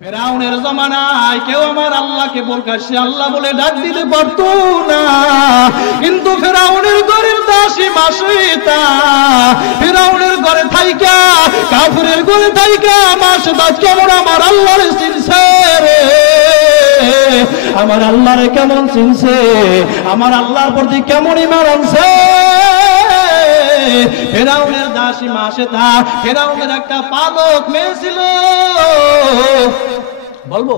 ফেরাউনের জমানায় কেউ আমার আল্লাহকে প্রকাশ্যে আল্লাহ বলে ডাক দিতে পারতো না, কিন্তু ফেরাউনের ঘরের দাসী মাসিতা ফেরাউনের ঘরে থাইকা কাফিরের ঘরে থাইকা মাসিতা কেমন আমার আল্লাহরে চিনছে রে, আমার আল্লাহরে কেমন চিনছে, আমার আল্লাহর প্রতি কেমন ঈমান আনছে। ফেরাউনের দাসী মাসিতা ফেরাউনের একটা পালক মেয়ে ছিল, বলবো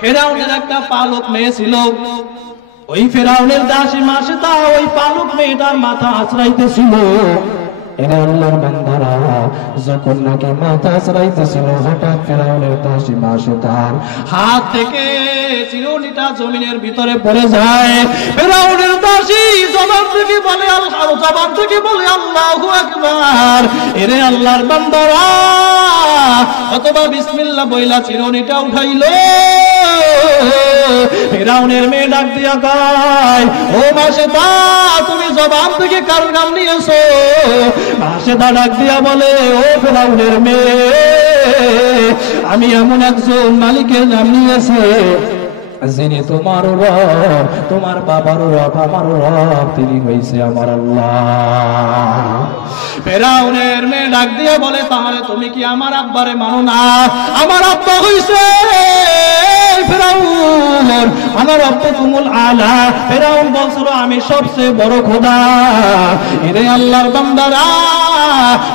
ফেরাউনের একটা পালক মেয়ে ছিল। ওই ফেরাউনের দাসী মাসিতা ওই পালক মেয়েটার মাথা আছড়াইতেছিল। এরা আল্লাহর বান্দারা যখন নাকি মাথা আছড়াইতেছিল, হঠাৎ ফেরাউনের দাসী মাসিতার হাত থেকে চিরুনিটা জমিনের ভিতরে পড়ে যায়। ফেরাউনের দাসী জবান থেকে বলে আল্লাহু আকবার। এরে আল্লাহর বান্দারা অথবা বিসমিল্লাহ বইলা চিরুনিটা উঠাইলো। ফেরাউনের মেয়ে ডাক দিয়া কয়, ও মাসিতা তুমি জবান থেকে কার নাম নিয়েছো? মাসিতা ডাক দিয়া বলে, ও ফেরাউনের মেয়ে আমি এমন একজন মালিকের নাম নিয়েছে যিনি তোমার রব, তোমার বাবার রব, আমার রব, তিনি হইছে আমার আল্লাহ। ফেরাউনের মেয়ে ডাক দিয়ে বলে, তাহলে তুমি কি আমার আব্বারে মানো না? আমার আব্বা হইছে ফেরাউন, আমার আব্বুকুমুল আলা। ফেরাউন বলছিল আমি সবচেয়ে বড় খোদা। এরে আল্লাহর বান্দারা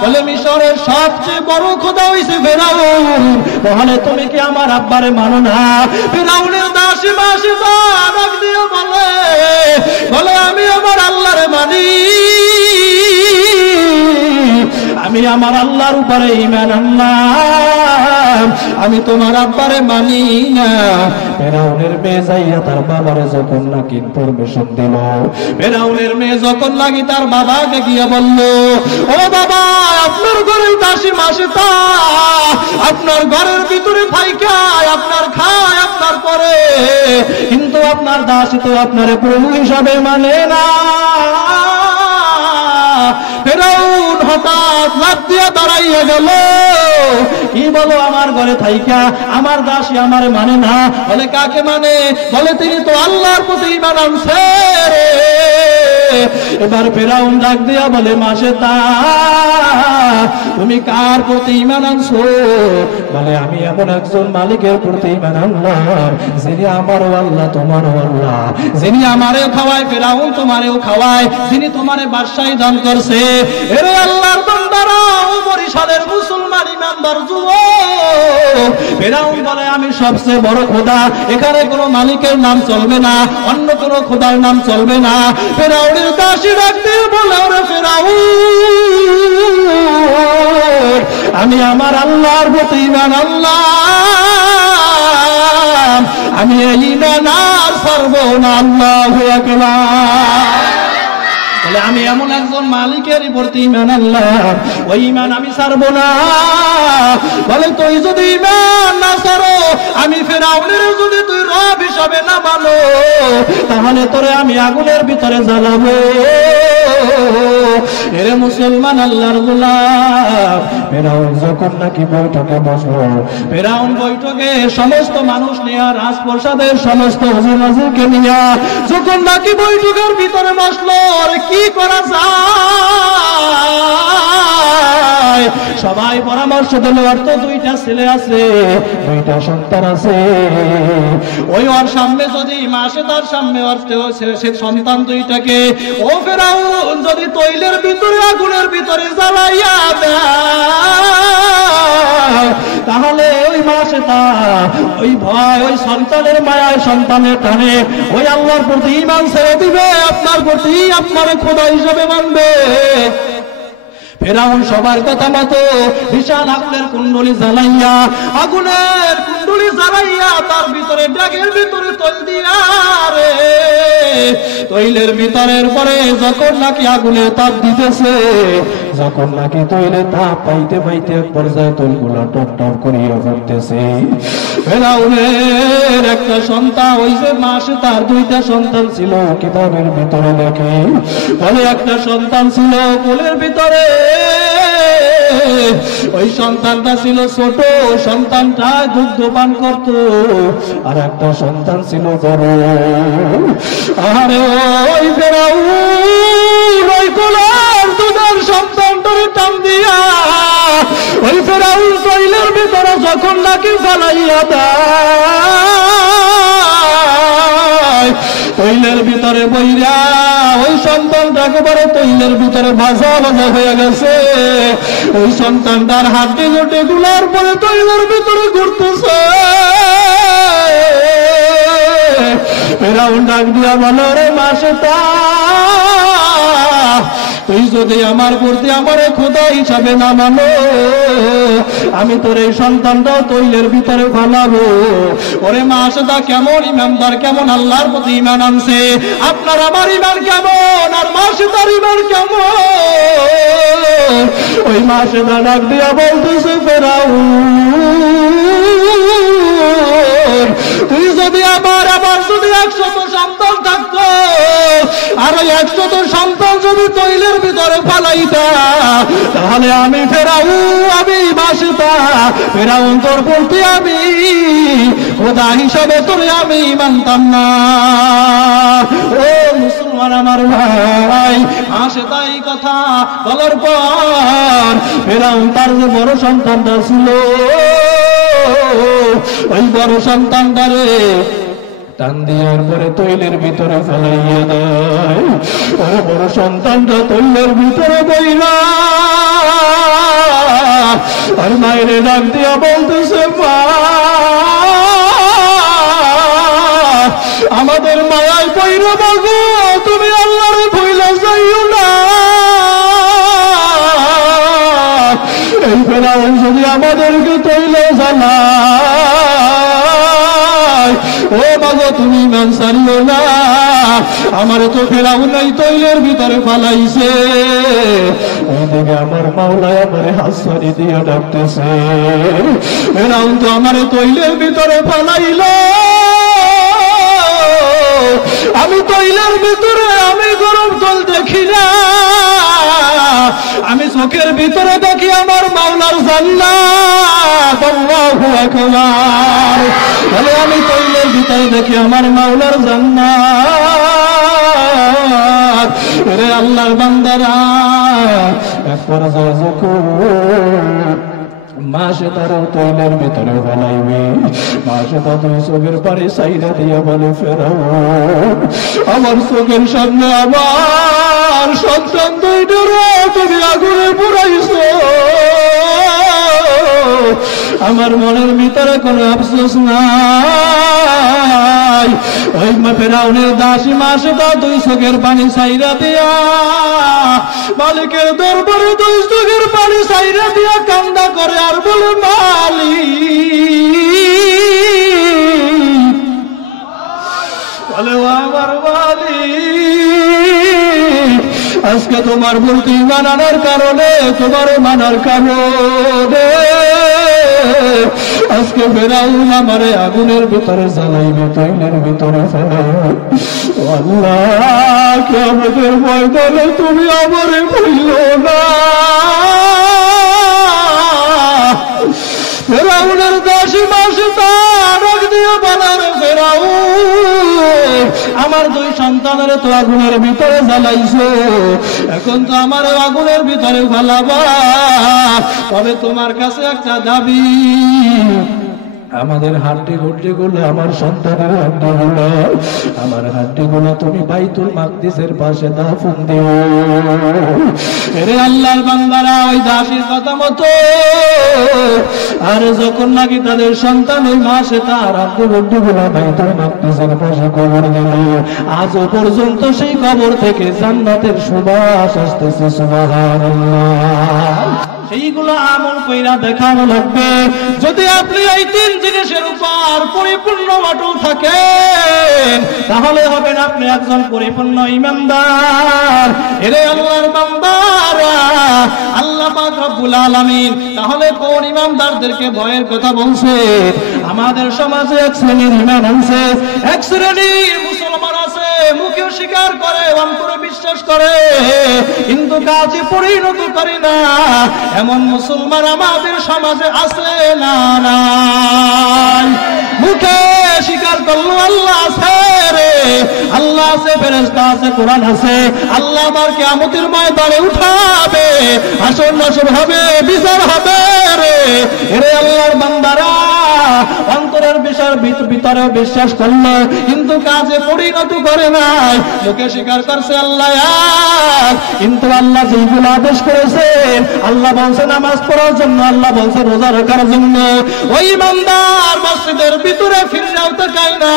বলে মিশরের সবচেয়ে বড় খোদা হইছে ফেরাউন, তাহলে তুমি কি আমার আব্বারে মানো না? ফেরাউনের দাসী মাসিতা ডাক দিয়ে বলে আমি আমার আল্লাহরে মানি, আমি আমার আল্লাহর উপরে ঈমান আনলাম, আমি তোমার আব্বারে মানি না। ফেরাউনের মেয়ে যাইয়া তার বাবারে যখন নাকি ইনফরমেশন দিল, ফেরাউনের মেয়ে যখন লাগি তার বাবাকে গিয়ে বলল, ও বাবা আপনার ঘরের দাসী মাসিতা আপনার ঘরের ভিতরে থাইকা আপনার খায় আপনার পরে, কিন্তু আপনার দাসী তো আপনার প্রভু হিসাবে মানে না। ফেরাউন হঠাৎ লাফ দিয়া দাঁড়াইয়া গেল, কি বলো আমার ঘরে থাইকা আমার দাসী আমারে মানে না? বলে কাকে মানে? বলে তিনি তো আল্লাহর প্রতি ঈমান আনছে রে। এবার ফেরাউন ডাক দিয়া বলে, মাসিতা তুমি কার প্রতি ঈমান আনছো? বলে আমি এমন একজন মালিকের প্রতি ঈমান আনলাম যিনি আমারও আল্লাহ তোমারও আল্লাহ, যিনি আমারেও খাওয়ায় ফেরাউন তোমারেও খাওয়ায়, যিনি তোমারে বাদশাহী দান করছে। এরে আল্লাহর বান্দারা ও বরিশালের মুসলমান ইমানদার যুবক, ফেরাউন বলে আমি সবচেয়ে বড় খোদা, এখানে কোনো মালিকের নাম চলবে না, অন্য কোনো খোদার নাম চলবে না। ফেরাউনের দাসী ডাকতে বলে, ওরে ফেরাউন আমি আমার আল্লাহর প্রতি ঈমান আনলাম, আমি এই ঈমান আর ছাড়বো না। আল্লাহু আকবার। বলে আমি এমন একজন মালিকের প্রতি ঈমান আনলাম, ওই ঈমান আমি ছাড়বো না। বলে তুই যদি ঈমান না ছাড়ো, আমি ফেরাউনের যদি তুই রব হিসাবে না মানো, তাহলে তোরে আমি আগুনের ভিতরে জ্বালাবো। এরে মুসলমান আল্লাহর গোলাম, ফেরাউন যখন নাকি বৈঠকে বসলো, ফেরাউন বৈঠকে সমস্ত মানুষ নিয়ে রাজপ্রাসাদের সমস্ত হুজুর নাজিরকে নিয়ে যখন নাকি বৈঠকের ভিতরে বসলো, আরে কি করা যায়? সবাই পরামর্শ দিল, ওর তো দুইটা ছেলে আছে, দুইটা সন্তান আছে, ওই ওর সামনে যদি মাসে তার সামনে সে সন্তান দুইটাকে ও ফেরাউন যদি তৈলের ভিতরে আগুনের ভিতরে জ্বালাইয়া দেয়, তাহলে ওই মাসে তা ওই ভয় ওই সন্তানের মায়ায় সন্তানের টানে ওই আল্লাহর প্রতি ঈমান ছেড়ে দিবে, আপনার প্রতি আপনার খোদা হিসাবে মানবে। ফেরাউন সবার কথা মতো বিশাল আগুনের কুণ্ডলী জ্বালাইয়া তার ভিতরে ব্যাগের ভিতরে তৈল দিয়া রে, তৈলের ভিতরের পরে যখন নাকি আগুনে তাপ দিতেছে, যখন নাকি তৈলে তাপ পাইতে পাইতে এক পর্যায়ে তৈলগুলো টপ টপ করিয়া ফুটতেছে। ফেরাউনের একটা সন্তান, ওই যে মাসে তার দুইটা সন্তান ছিল, কিতাবের ভিতরে লেখে বলে একটা সন্তান ছিল কোলের ভিতরে, ওই সন্তানটা ছিল ছোট, সন্তানটা দুগ্ধ পান করত, আর একটা সন্তান ছিল বড়। আরে ওই ফেরাউন ওই কোলের দুধের সন্তানটারে টান দিয়া ওই ফেরাউন তৈলের ভিতরে যখন নাকি ফেলাইয়া দেয়, তৈলের ভিতরে বইরা ওই সন্তানটা একেবারে তৈলের ভিতরে ভাজা ভাজা হয়ে গেছে। ওই সন্তানটার হাড্ডি গুটি গুলার পরে তৈলের ভিতরে ঘুরতেছে। ফেরাউন ডাক দিয়া বলো, রে মাসেতা, তুই যদি আমার প্রতি আমার খোদা হিসাবে না মানো, আমি তোর এই সন্তানটাও তৈলের ভিতরে ফালাবো। ওরে মাসেদা কেমন ইমানদার, কেমন আল্লাহর প্রতি ইমান আনছে, আপনার আমার ইমান কেমন আর মাসেদার ইমান কেমন? ওই মাসেদা ডাক দিয়া বলতেছে, ফেরাউন তুই যদি আমার যদি 100 সন্তান থাকতো, আর ওই 100 সন্তান যদি তৈলের ভিতরে ফালাইতা, তাহলে আমি ফেরাউন, আমি মাসেদা ফেরাউন তোর প্রতি আমি খোদা হিসাবে তোরে আমি মানতাম না। ও মুসলমান আমার ভাই, মাসেদা এই কথা বলার পর ফেরাউন তার যে বড় সন্তানটা ছিল, ওই বড় সন্তানটারে টান দেওয়ার পরে তৈলের ভিতরে ফেলাইয়া দেয়। ওরে বড় সন্তানটা তৈলের ভিতরে বইলা আর মায়ের ডাক দিয়া বলতেছে, মা আমাদের মায়ায় পইরা মাগো, তুমি আল্লাহরে ভুইলা যাইও না। এই ফেরাউন যদি আমাদেরকে তৈলে জ্বালায়, ও মাগো তুমি ইমান ছাড়িও না, আমারে তো ফেরাউন এই তৈলের ভিতরে ফালাইছে। ওইদিকে আমার মাওলায় আমারে হাসপানি দিয়ে ডাকতেছে, ফেরাউন তো আমারে তৈলের ভিতরে ফালাইল, আমি তৈলের ভিতরে আমি গরম জল দেখি না, আমি চোখের ভিতরে দেখি আমার মাওলার জান্নাত। আল্লাহু আকবার। বলে আমি তৈলের ভিতরে দেখি আমার মাওলার জান্নাত। রে আল্লাহর বান্দারা, এক পর্যায়ে যখন মাসে তারা তৈলের ভিতরে ফেলাইবে, মাসে তা তুমি চোখের পাড়ি সাইরা দিয়া বলে, ফেরাউন আমার চোখের সামনে আমার সন্তান দুইটারে তুমি আগুনে পুরাইছো, আমার মনের ভিতরে কোনো আফসোস নাই। ওই ফেরাউনের দাসী মাসে তা দুই চোখের পানি সাইরা দিয়া মালিকের দরবারে দুই চোখের পানি সাইরা দিয়া কান্না করে আর বলে, মালিক, বলে আমার মালিক, আজকে তোমার বলতে ইমান আনার কারণে, তোমার মানার কারণে আজকে ফেরাউন আমারে আগুনের ভিতরে জ্বালাইবে, তৈলের ভিতরে ফেলাইবে। আল্লাহ কিয়ামতের ময়দানে তুমি আমারে ভুলিও না। ফেরাউনের দাসী মাসে তার দিয়ে বলার, ফেরাউন আমার দুই সন্তানের তো আগুনের ভিতরে জ্বালাইছো, এখন তো আমার আগুনের ভিতরে ফেলাবা, তবে তোমার কাছে একটা দাবি, আমাদের হাড্ডি গুড্ডি গুলো, আমার সন্তানের হাড্ডি গুলো, আমার হাড্ডি গুলো তুমি বাইতুল মাকদিসের পাশে দাফন দিও। এরে আল্লাহর বান্দারা, ওই দাসীর কথা মতো আর যখন নাকি তাদের সন্তান ওই মাসে তার হাড্ডি গুড্ডি গুলো বাইতুল মাকদিসের পাশে কবর দিল, আজও পর্যন্ত সেই কবর থেকে জান্নাতের সুবাস আসতেছে। সুবহানাল্লাহ। সেইগুলো আমল কইরা দেখানো লাগবে। যদি আপনি এই তিন জিনিসের উপর পরিপূর্ণ অটল থাকে, করেন তাহলে হবেন আপনি একজন পরিপূর্ণ ঈমানদার। এরে আল্লাহর বান্দারা, আল্লাহ পাক রব্বুল আলামিন তাহলে কোন ঈমানদারদেরকে ভয়ের কথা বলছে? আমাদের সমাজে এক শ্রেণীর ঈমান আছে, এক শ্রেণীর মুসলমান আছে মুখে স্বীকার করে, অন্তরে বিশ্বাস করে, কিন্তু কাজে পরিণত করে না। এমন মুসলমান আমাদের সমাজে আছে না নাই? মুখে স্বীকার করলো আল্লাহ আছে রে, আল্লাহ আছে, ফেরেশতা আছে, কোরআন আছে, আল্লাহ আবার কিয়ামতের ময়দানে উঠাবে, হাসর নাসর হবে, বিচার হবে রে। এরে আল্লাহর বান্দারা, অন্তরের বিষয়ের ভিতরে বিশ্বাস করলো কিন্তু কাজে পরিণত করে নাই। মুখে স্বীকার করছে আল্লাহ এক, কিন্তু আল্লাহ যেগুলো আদেশ করেছেন, আল্লাহ বলছে নামাজ পড়ার জন্য, আল্লাহ বলছে রোজা রাখার জন্য, ওই ইমানদার মসজিদের ভিতরে ফিরেও তাকায় না।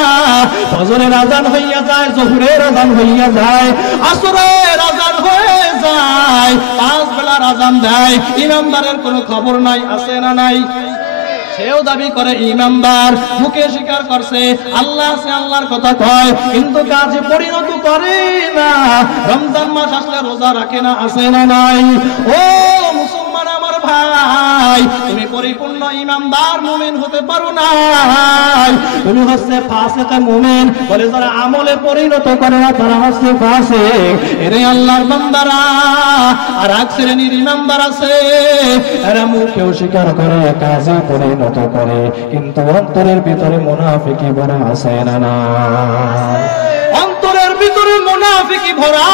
ফজরের আজান হইয়া যায়, জোহরের আজান হইয়া যায়, আসরের আজান হয়ে যায়, 5 বেলার আজান দেয়, ইমানদারের কোনো খবর নাই। আছে না নাই? সেও দাবি করে ঈমানদার, মুখে স্বীকার করছে আল্লাহ আছে, আল্লাহর কথা কয়, কিন্তু কাজে পরিণত করে না। রমজান মাস আসলে রোজা রাখে না। আছে না নাই? ও মুসলমান আমার ভাই, তুমি পরিপূর্ণ ঈমানদার মুমিন হতে পারো না, তুমি হচ্ছে ফাসিক মুমিন। বলে যারা আমলে পরিণত করে না তারা হচ্ছে ফাসিক। এরে আল্লাহর বান্দারা, আর এক শ্রেণীর ঈমানদার আছে, এরা মুখেও স্বীকার করে, কাজে পরিণত করে, কিন্তু অন্তরের ভিতরে মুনাফিকি ভরা। আছে না না? অন্তরের ভিতরে মুনাফিকি ভরা।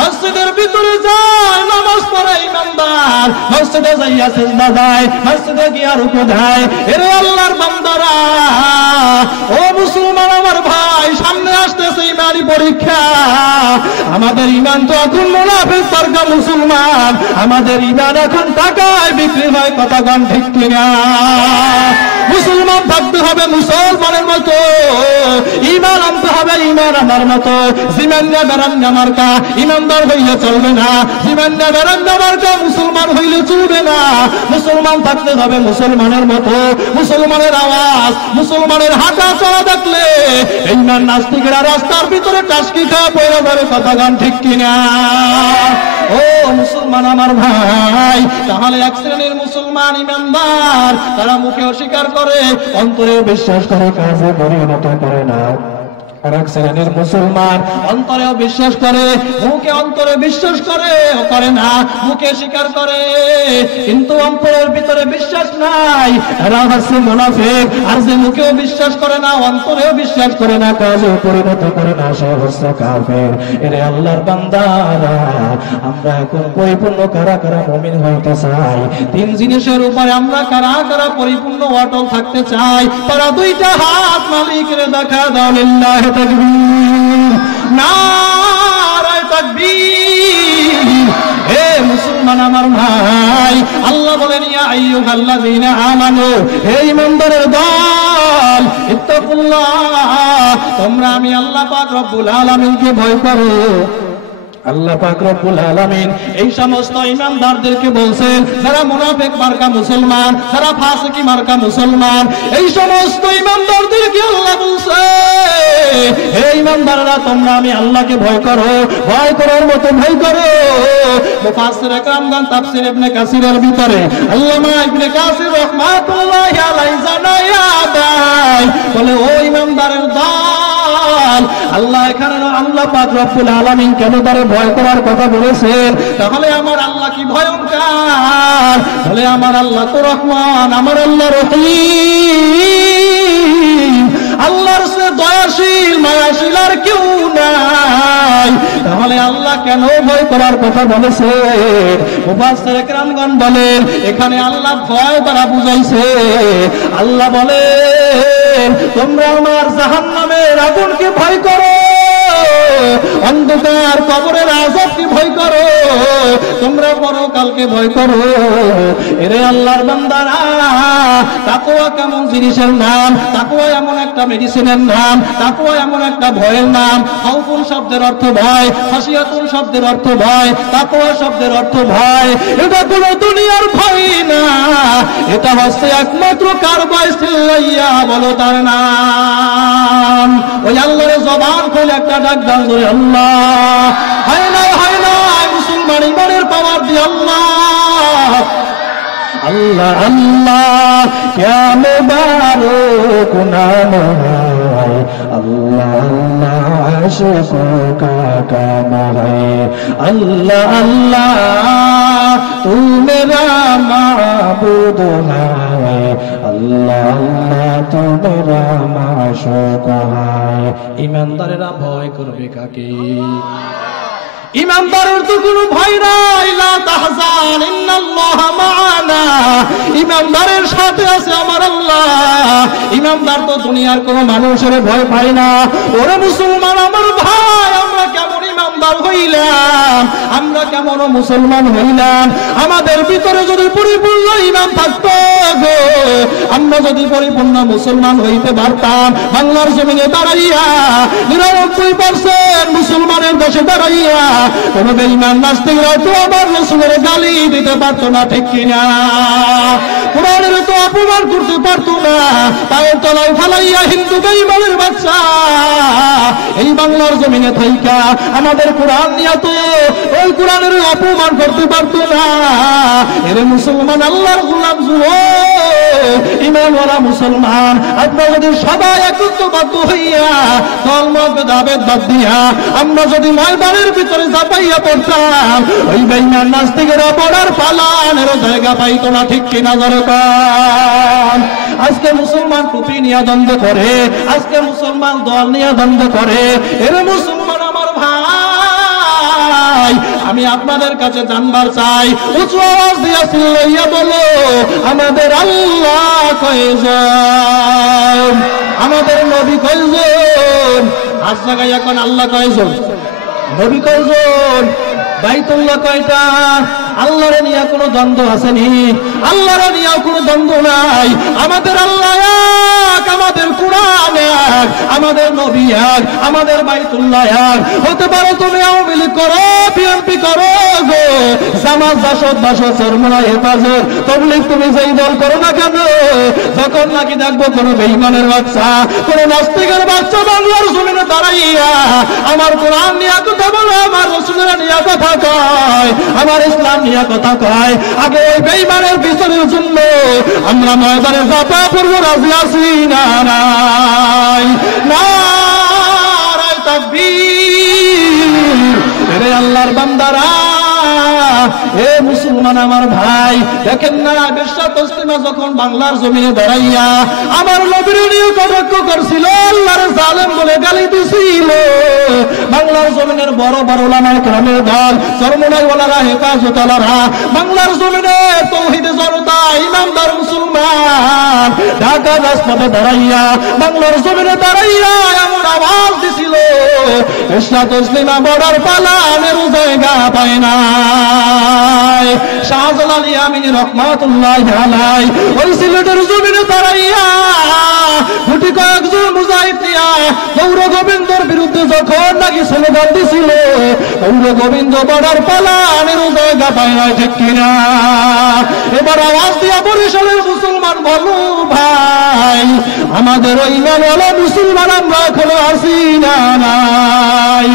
মসজিদের ভিতরে যায়, নামাজ পড়ে ঈমানদার, মসজিদে যাইয়া সিজদা দেয়, মসজিদে গিয়া রুকু দেয়। এরে আল্লাহর বান্দারা, ও মুসলমান আমার ভাই, সামনে আসতেছে ইমানি পরীক্ষা। আমাদের ঈমান তো এখন মুনাফিক তারকা মুসলমান, আমাদের ঈমান এখন টাকায় বিক্রি হয়। কথা গান ঠিক কিনা? মুসলমান থাকতে হবে মুসলমানের মতো, ঈমান আনতে হবে ঈমান আমার মতো। জিমান্না বেরান্না মার্কা ঈমানদার হইলে চলবে না, জিমান্না বেরান্না মার্কা মুসলমান হইলে চলবে না। মুসলমান থাকতে হবে মুসলমানের মতো, মুসলমানের আওয়াজ, মুসলমানের হাঁটা চলা দেখলে ঈমান নাস্তিকেরা রাস্তার ভিতরে টাসকি খাওয়া পড়ে যাবে। কথা গান ঠিক কিনা? ও মুসলমান আমার ভাই, তাহলে এক শ্রেণীর মুসলমান ঈমানদার, তারা মুখে অস্বীকার করে, অন্তরে বিশ্বাস করে, কাজে পরিণত করে না। আর এক শ্রেণীর মুসলমান অন্তরেও বিশ্বাস করে, মুখে অন্তরে বিশ্বাস করে না, মুখে স্বীকার করে কিন্তু অন্তরের ভিতরে বিশ্বাস নাই। এরা হচ্ছে মুনাফিক। আর যে মুখেও বিশ্বাস করে না, অন্তরেও বিশ্বাস করে না, কাজেও পরিণত করে না, সে হচ্ছে কাফের। এরে আল্লাহর বান্দারা, আমরা এখন পরিপূর্ণ কারা কারা মুমিন হইতে চাই? 3 জিনিসের উপরে আমরা কারা কারা পরিপূর্ণ অটল থাকতে চাই? তারা 2টা হাত মালিকের দেখা দাও। লিল্লাহি তাকবীর, নারায়ে তাকবীর। হে মুসলমান আমার ভাই, আল্লাহ বলেন ইয়া আইয়ুহাল্লাযীনা আমানু, হে ঈমানদারের দল, ইত্তাকুল্লাহ, তোমরা আমি আল্লাহ পাক রব্বুল আলামিনকে ভয় করো। আল্লাহ পাক রব্বুল আলামিন এই সমস্ত ঈমানদারদেরকে বলছেন, যারা মুনাফিক মার্কা মুসলমান, যারা ফাসিকি মার্কা মুসলমান, এই সমস্ত ঈমানদারদেরকে আল্লাহ বলছে, হে ঈমানদাররা, তোমরা আমি আল্লাহকে ভয় করো, ভয় করার মতো ভয় করো। মুফাসসির একরামগণ তাফসীর ইবনে কাসিরের ভিতরে আল্লামা ইবনে কাসির রাহমাতুল্লাহি আলাইহি জানায়া দেয়, বলে ও ঈমানদারের দল, আল্লাহ এখানে আল্লাহ পাক রব্বুল আলামিন কেন তারে ভয় করার কথা বলেছেন? তাহলে আমার আল্লাহ কি ভয়ঙ্কর? বলে আমার আল্লাহ তো রহমান, আমার আল্লাহ রহিম, আল্লাহর সে দয়াশীল মায়াশীল আর কেউ নাই। তাহলে আল্লাহ কেন ভয় করার কথা বলেছে? মুফাসসির একরামগণ বলেন, এখানে আল্লাহ ভয় দ্বারা বুঝাইছে। আল্লাহ বলেন, তোমরা আমার জাহান্নামের আগুনকে ভয় করো, অন্ধকার কবরের আযাবকে ভয় করো, তোমরা পরকালকে ভয় করো। এরে আল্লাহর বান্দারা, তাকওয়া কেমন জিনিসের নাম, তাকওয়া এমন একটা মেডিসিনের নাম, তাকওয়া এমন একটা ভয়ের নাম। খাউফুন শব্দের অর্থ ভয়, খাশিয়াতুন শব্দের অর্থ ভয়, তাকওয়া শব্দের অর্থ ভয়। এটা কোনো দুনিয়ার ভয় না, এটা হচ্ছে একমাত্র কার ভয়? চিল্লাইয়া বলো তার নাম। ওই আল্লাহর জবান খুলে একটা ডাক দাও জোরে, আল্লাহ। হয় না, হয় না, মুসলমান ইমানের পাওয়ার দিয়ে আল্লাহ, আল্লাহ, আল্লাহ। क्या मुबारक नाम है अल्लाह, अल्लाह आशिकों का काम है अल्लाह, अल्लाह। तू मेरा माबूद है अल्लाह, अल्लाह। तू मेरा माशूक है। ईमानदारेरा भय करबे काके? ইমানদারের তো কোনো ভয় নাই। লা তাহজান ইন্নাল্লাহা মা'ানা। ইমানদারের সাথে আছে আমার আল্লাহ। ইমানদার তো দুনিয়ার কোনো মানুষের ভয় পায় না। ওরে মুসলমান আমার ভাই, আমরা কেমন ইমানদার হইলাম, আমরা কেমন মুসলমান হইলাম? আমাদের ভিতরে যদি পরিপূর্ণ ঈমান থাকতো গো, আমরা যদি পরিপূর্ণ মুসলমান হইতে পারতাম, বাংলার জমিনে দাঁড়াইয়া 99% মুসলমানের দেশে দাঁড়াইয়া কোন বেঈমান নাস্তিকরা তো আমার রাসূলের গালি দিতে পারতো না, ঠিক কিনা? কোরআনের তো অপমান করতে পারতো না। পায়ের তলায় ফালাইয়া হিন্দু বেঈমানের বাচ্চা এই বাংলার জমিনে থাইকা আমাদের কোরআন নিয়ে তো ওই কোরআনের অপমান করতে পারতো না। এরে মুসলমান, আল্লাহর গোলাম যুবক, ঈমানওয়ালা মুসলমান, আপনারা যদি সবাই একত্রবদ্ধ হইয়া দলমত ভেদাভেদ বাদ দিয়া আমরা যদি ময়দানের ভিতরে ঝাঁপাইয়া পড়তাম, ওই বেঈমান নাস্তিকেরা পড়ার পালানের জায়গা পাইতো না, ঠিক কিনা? দরকার আজকে মুসলমান টুপি নিয়ে দ্বন্দ্ব করে, আজকে মুসলমান দল নিয়ে দ্বন্দ্ব করে। এর মুসলমান আমার ভাই, আমি আপনাদের কাছে জানবার চাই, উচ্চ আওয়াজ দিয়া চিল্লাইয়া বলো, আমাদের আল্লাহ কয়জন? আমাদের নবী কয়জন? হাত জায়গায় এখন আল্লাহ কয়জন? নবী কয়জন? বাইতুল্লাহ কয়টা? আল্লাহরে নিয়ে কোনো দ্বন্দ্ব আসেনি, আল্লাহরে নিয়ে কোনো দ্বন্দ্ব নাই। আমাদের আল্লাহ এক, আমাদের কোরআন এক, আমাদের নবী এক, আমাদের বাইতুল্লাহ এক। হতে পারে তুমি আওয়ামী লীগ করো, বিএনপি করো গো, জামাত, জাসদ, বাসদ, চরমোনা, হেফাজত, তাবলীগ, তুমি যেই দল করো না কেন, যখন নাকি দেখবো কোন বেঈমানের বাচ্চা, কোন নাস্তিকের বাচ্চা বাংলার জমিনে দাঁড়াইয়া আমার কোরআন নিয়ে কথা বলে, আমার রাসূলের নিয়ে কথা কয়, আমার ইসলাম নিয়ে কথা কয়, আগে ওই বেঈমানের পিছনের জন্য আমরা ময়দানে ঝাঁপা পড়বো। রাজি আছি না? নাই? নারায়ে তাকবীর। এরে আল্লাহর বান্দারা, এ মুসলমান আমার ভাই, দেখেন না বেশ্যা তসলিমা যখন বাংলার জমিনে দাঁড়াইয়া আমার নবীর নিয়ে কটাক্ষ করছিল, আল্লাহর জালেম বলে গালি দিছিল, বাংলার জমিনের বড় বড় ওলামায়ে কেরামের দল, চরমোনাই ওয়ালারা, হেফাজতওয়ালারা, বাংলার জমিনে তৌহিদে জনতা, ইমানদার মুসলমান ঢাকা রাজপথে দাঁড়াইয়া, বাংলার জমিনে দাঁড়াইয়া এমন আওয়াজ দিছিল, বেশ্যা তসলিমা বড়ার পালানের জায়গা পায় না। শাহজালাল ইয়ামিনী রহমাতুল্লাহি আলাইহি ওই সিলেটের জমিনে দাঁড়াইয়া গুটি কয়েকজন মুজাহিদ নিয়া গৌর গোবিন্দর বিরুদ্ধে যখন নাকি স্লোগান দিছিল, গৌর গোবিন্দ বর্ডার পালানের জায়গা পায় না, ঠিক কিনা? এবার আওয়াজ দিয়া বরিশালের মুসলমান বলো ভাই, আমাদের ওই ইমানওয়ালা মুসলমান আমরা এখনো আছি না নাই?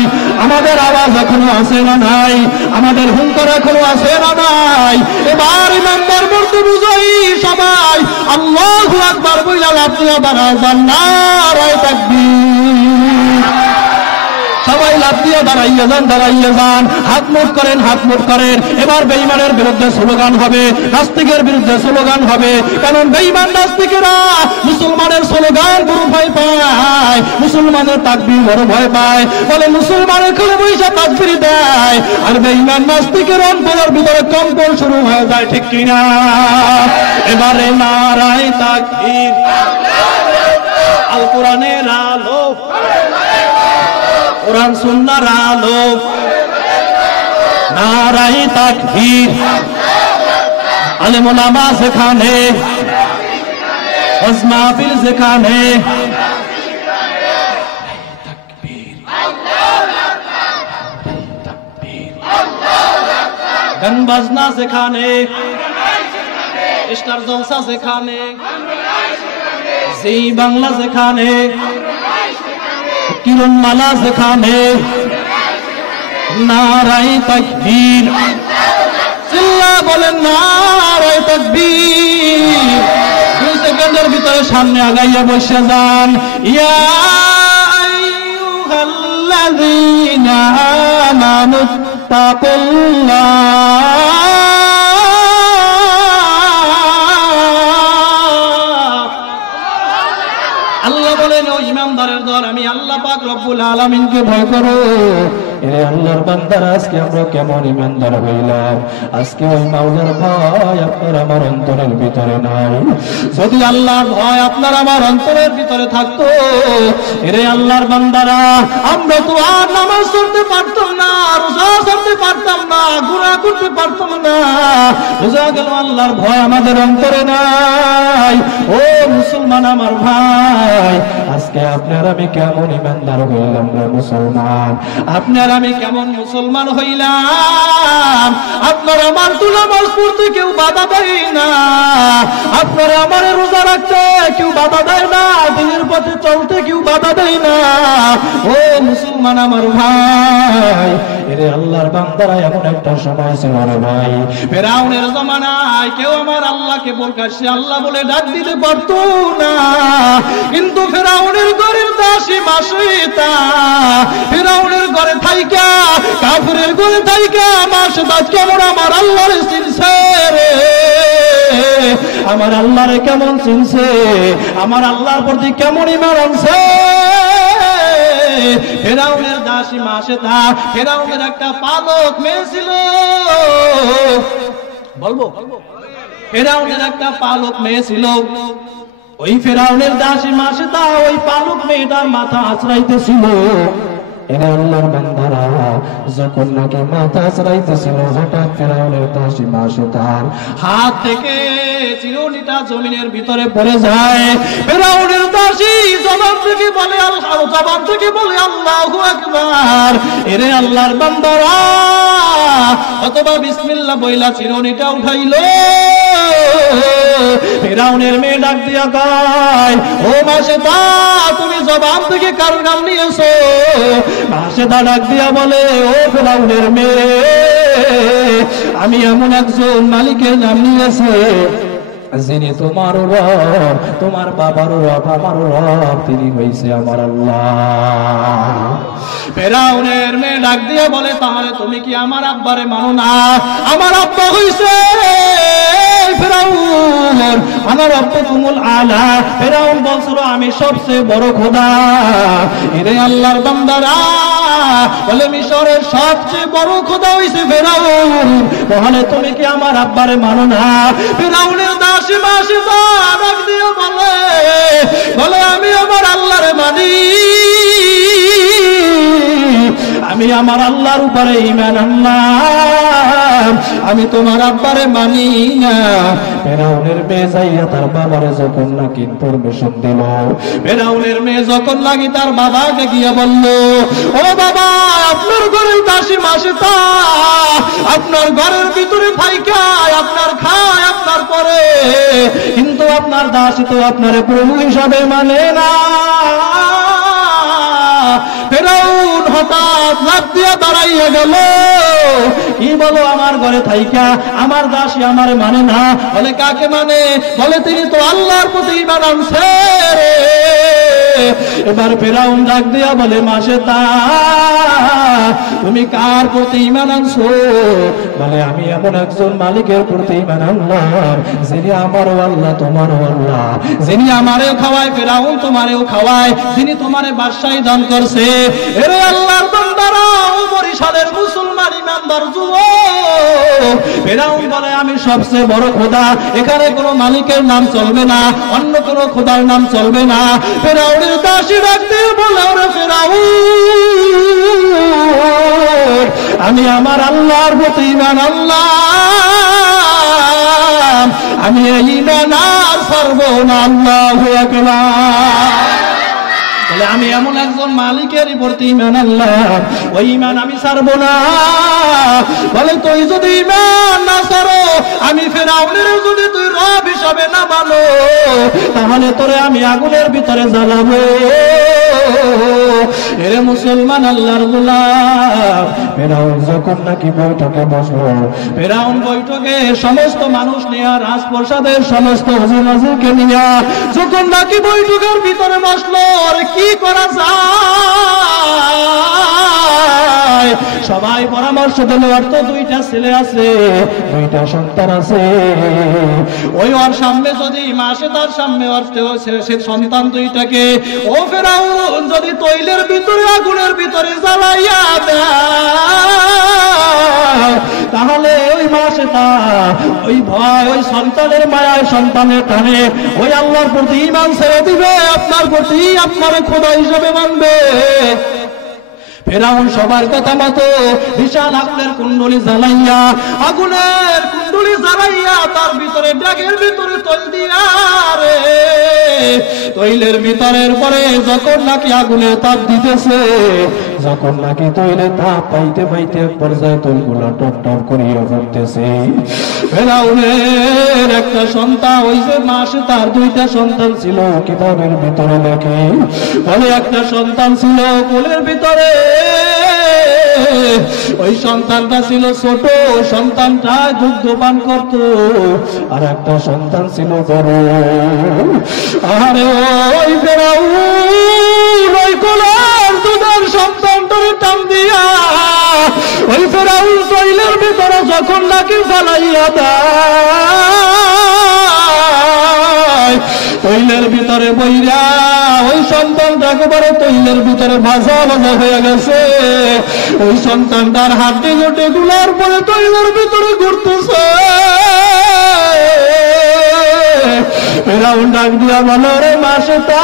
আমাদের আওয়াজ এখনো আছে না নাই? আমাদের হুঙ্কার এখনো আছে না নাই? এবার ইমানদার বলতে বুঝাই সবাই আল্লাহু আকবার বইলা লাফ দিয়া দাঁড়ায়, নারায়ে তাকবীর। সবাই লাফ দিয়ে দাঁড়াইয়ে যান, দাঁড়াইয়ে যান, হাত মুঠ করেন, হাত মুঠ করেন। এবার বেঈমানের বিরুদ্ধে স্লোগান হবে, নাস্তিকের বিরুদ্ধে স্লোগান হবে, কারণ বেঈমান নাস্তিকেরা মুসলমানের স্লোগান বড় ভয় পায়, মুসলমানের তাকবীর বড় ভয় পায়, বলে মুসলমানের খুলে বৈশা তাকবীর দেয়, আর বেঈমান নাস্তিকের অন্তরের ভিতরে কম্পন শুরু হয়ে যায়, ঠিক কিনা? এবারে নারায়ে তাকবীর, আল কোরআনের আলো, কোরআন সুন্নাহর আলো, নারায়ে তাকবীর, আলেম ওলামা যেখানে, ওয়াজ মাহফিল যেখানে, গান বাজনা যেখানে, স্টার জলসা যেখানে, জি বাংলা যেখানে, কিরণমালা যেখানে, নারায়ে তাকবীর, চিল্লা বলেন নারায়ে তাকবীর। 2 সেকেন্ডের ভিতরে সামনে আগাইয়া বসে যান। ইয়া আইয়ুহাল্লাযীনা আমানুত্তাকুল্লাহ, আল্লাহ বলেন ও ইমানদারের দল, আমি আল্লাহ পাক রব্বুল আলামিনকে ভয় করো। এরে আল্লাহর বান্দারা, আজকে আমরা কেমন ইমানদার হইলাম? আজকে ওই মাওলার ভয় আপনার আমার অন্তরের ভিতরে নাই। যদি আল্লাহর ভয় আপনার আমার অন্তরের ভিতরে থাকতো, এরে আল্লাহর বান্দারা, আমরা তো আর নামাজ পড়তে পারতাম না, রোজা করতে পারতাম না, গুনাহ করতে পারতাম না। বোঝা গেল আল্লাহর ভয় আমাদের অন্তরে নাই। ও মুসলমান আমার ভাই, আজকে আপনার আমি কেমন ইমানদার হইলাম রে মুসলমান? আপনার আমি কেমন মুসলমান হইলাম? আপনার আমার তো নামাজ পড়তে কেউ বাধা দেয় না, আপনার আমার রোজা রাখতে কেউ বাধা দেয় না, দিনের পথে চলতে কেউ বাধা দেয় না। ও মুসলমান আমার ভাই, এরে আল্লাহর বান্দারা, এমন একটা সময় ছিল রে ভাই, ফেরাউনের জমানায় কেউ আমার আল্লাহকে প্রকাশ্যে আল্লাহ বলে ডাক দিতে পারত না। কিন্তু ফেরাউনের ঘরের দাসী মাসিতা, ফেরাউনের ঘরে থাইকা, কাফিরের ঘরে থাইকা মাসিতা কেমন আমার আল্লাহরে চিনছে রে, আমার আল্লাহরে কেমন চিনছে, আমার আল্লাহর প্রতি কেমন ঈমান আনছে। ফেরাউনের দাসী মাসিতা, ফেরাউনের একটা পালক মেয়ে ছিল, বলবো ফেরাউনের একটা পালক মেয়ে ছিল। ওই ফেরাউনের দাসী মাসিতা ওই পালক মেয়েটার মাথা আঁচড়াইতেছিল। এরা আল্লাহর বান্দারা, যখন নাকি মাথা আঁচড়াইতেছিল, হঠাৎ ফেরাউনের দাসী মাসিতার হাত থেকে চিরুনিটা জমিনের ভিতরে পড়ে যায়। ফেরাউনের দাসী জবান থেকে বলে আল্লাহ, জবান থেকে বলে আল্লাহু আকবার। এরে আল্লাহর বান্দারা, অথবা বিসমিল্লাহ বইলা চিরুনিটা উঠাইলো। ফেরাউনের মেয়ে ডাক দিয়া কয়, ও মাসিতা, তুমি জবান থেকে কার নাম নিয়েছো? মাসিতা ডাক দিয়া বলে, ও ফেরাউনের মেয়ে, আমি এমন একজন মালিকের নাম নিয়েছে যিনি তোমার রব, তোমার বাবার রব, আমার রব, তিনি হইছে আমার আল্লাহ। ফেরাউনের মেয়ে ডাক দিয়ে বলে, তাহলে তুমি কি আমার আব্বারে মানো না? আমার আব্বা হইছে ফেরাউন, আমার রব্বুকুমুল আলা। ফেরাউন বলছিল, আমি সবচেয়ে বড় খোদা। এরে আল্লাহর বান্দারা, বলে মিশরের সবচেয়ে বড় খোদা হইছে ফেরাউন, তাহলে তুমি কি আমার আব্বারে মানো না? ফেরাউনের দাসী মাসিতা ডাক দিয়ে বলে, আমি আমার আল্লাহরে মানি, আমি আমার আল্লাহর উপরে ঈমান আনলাম, আমি তোমার আব্বারে মানি না। ফেরাউনের মেয়ে যাইয়া তার বাবারে যখন নাকি ইনফরমেশন দিল, ফেরাউনের মেয়ে যখন নাকি তার বাবাকে গিয়ে বলল, ও বাবা, আপনার ঘরের দাসী মাসিতা আপনার ঘরের ভিতরে ফাইকায়, আপনার খায়, আপনার পরে, কিন্তু আপনার দাসী তো আপনার প্রভু হিসাবে মানে না। ফেরাউন হঠাৎ লাফ দিয়া দাঁড়াইয়া গেল, কি বলো, আমার ঘরে থাইকা আমার দাসী আমার মানে না? বলে, কাকে মানে? বলে, তিনি তো আল্লাহর প্রতি ঈমান আনছে। এবার ফেরাউন ডাক দিয়া বলে, মাসিতা, তুমি কার প্রতি ঈমান আনছো? বলে, আমি এমন একজন মালিকের প্রতি ঈমান আনলাম, যিনি আমারও আল্লাহ, তোমারও আল্লাহ, যিনি আমারেও খাওয়ায়, ফেরাউন তোমারেও খাওয়ায়, যিনি তোমারে বাদশাহী দান করছে। এরে আল্লাহর বান্দারা, ও বরিশালের মুসলমান ইমানদার যুবক, ফেরাউন বলে, আমি সবচেয়ে বড় খোদা, এখানে কোনো মালিকের নাম চলবে না, অন্য কোনো খোদার নাম চলবে না। ফেরাউন ফেরাউনের দাসী ডাকতে বলে, ওরে ফেরাউন, আমি আমার আল্লাহর প্রতি ঈমান আনলাম, আমি এই ঈমান আর ছাড়বো না। আল্লাহু আকবার। বলে আমি এমন একজন মালিকের প্রতি ঈমান আনলাম, ওই ঈমান আমি ছাড়বো না। বলে তুই যদি ঈমান না ছাড়ো, আমি ফেরাউনের যদি তুই রব হিসাবে না মানো, তাহলে তোরে আমি আগুনের ভিতরে জ্বালাবো। এরে মুসলমান আল্লাহর গোলাম, ফেরাউন যখন নাকি বৈঠকে বসলো, ফেরাউন বৈঠকে সমস্ত মানুষ নিয়ে, রাজপ্রাসাদের সমস্ত হুজুরকে নিয়ে যখন নাকি বৈঠকের ভিতরে বসলো, কি করা যায়? সবাই পরামর্শ দিল, ওর তো দুইটা ছেলে আছে, দুইটা সন্তান আছে, ওই ওর সামনে যদি মাসে তার সামনে সে সন্তান দুইটাকে ও ফেরাউন যদি তৈলের ভিতরে আগুনের ভিতরে জ্বালাইয়া দেয়, তাহলে ওই মাসে তা ওই ভয়, ওই সন্তানের মায়ায়, সন্তানের টানে ওই আল্লাহর প্রতি ঈমান ছেড়ে দিবে, আপনার প্রতি আপনার খোদা হিসেবে মানবে। ফেরাউন সবার কথা মতো বিশাল আগুনের কুণ্ডলি জ্বালাইয়া, আগুনের কুণ্ডলি জ্বালাইয়া তার ভিতরে ড্রাগের ভিতরে তৈল দিয়া, রে তৈলের ভিতরের পরে যখন নাকি আগুনে তাপ দিতেছে, যখন নাকি তৈলে তাপ পাইতে পাইতে পর্যায়ে তৈলগুলো টপ টপ করিয়া পড়তেছে, ফেরাউনের একটা সন্তান, ওই যে মাসে তার দুইটা সন্তান ছিল, কিতাবের ভিতরে লেখে বলে একটা সন্তান ছিল কোলের ভিতরে, ওই সন্তানটা ছিল ছোট, সন্তানটা দুগ্ধ পান করত, আর একটা সন্তান ছিল বড়। আরে ওই ফেরাউন ওই কোলের দুধের সন্তানটারে টান দিয়া ওই ফেরাউন তৈলের ভিতরে যখন নাকি জ্বালাইয়া দেয়, তৈলের ভিতরে বইরা ওই সন্তানটা একেবারে তৈলের ভিতরে ভাজা ভাজা হয়ে গেছে, ওই সন্তানটার হাড্ডি গুটি গুলার পরে তৈলের ভিতরে ঘুরতেছে। ফেরাউন ডাক দিয়া বলো, রে মাসে তা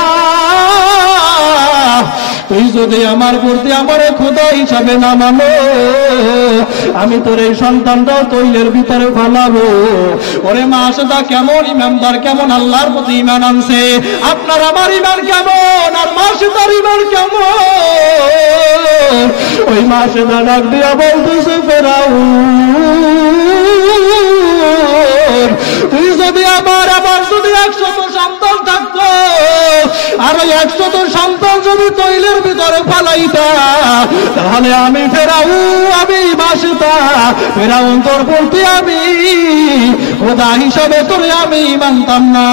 তুই যদি আমার প্রতি আমার খোদা হিসাবে না মানো, আমি তোর এই সন্তানটাও তৈলের ভিতরে ফালাবো। ওরে মাসেদা কেমন ইমানদার, কেমন আল্লাহর প্রতি ঈমান আনছে, আপনার আমার ঈমান কেমন, আর মাসেদার ঈমান কেমন? ওই মাসেদা ডাক দিয়া বলতেছে, ফেরাউন তুই যদি আমার যদি 100 সন্তান থাকতো, আর ওই 100 সন্তান যদি তৈলের ভিতরে ফালাইতা, তাহলে আমি ফেরাউন, আমি মাসেদা ফেরাউন তোর প্রতি আমি খোদা হিসাবে তোরে আমি মানতাম না।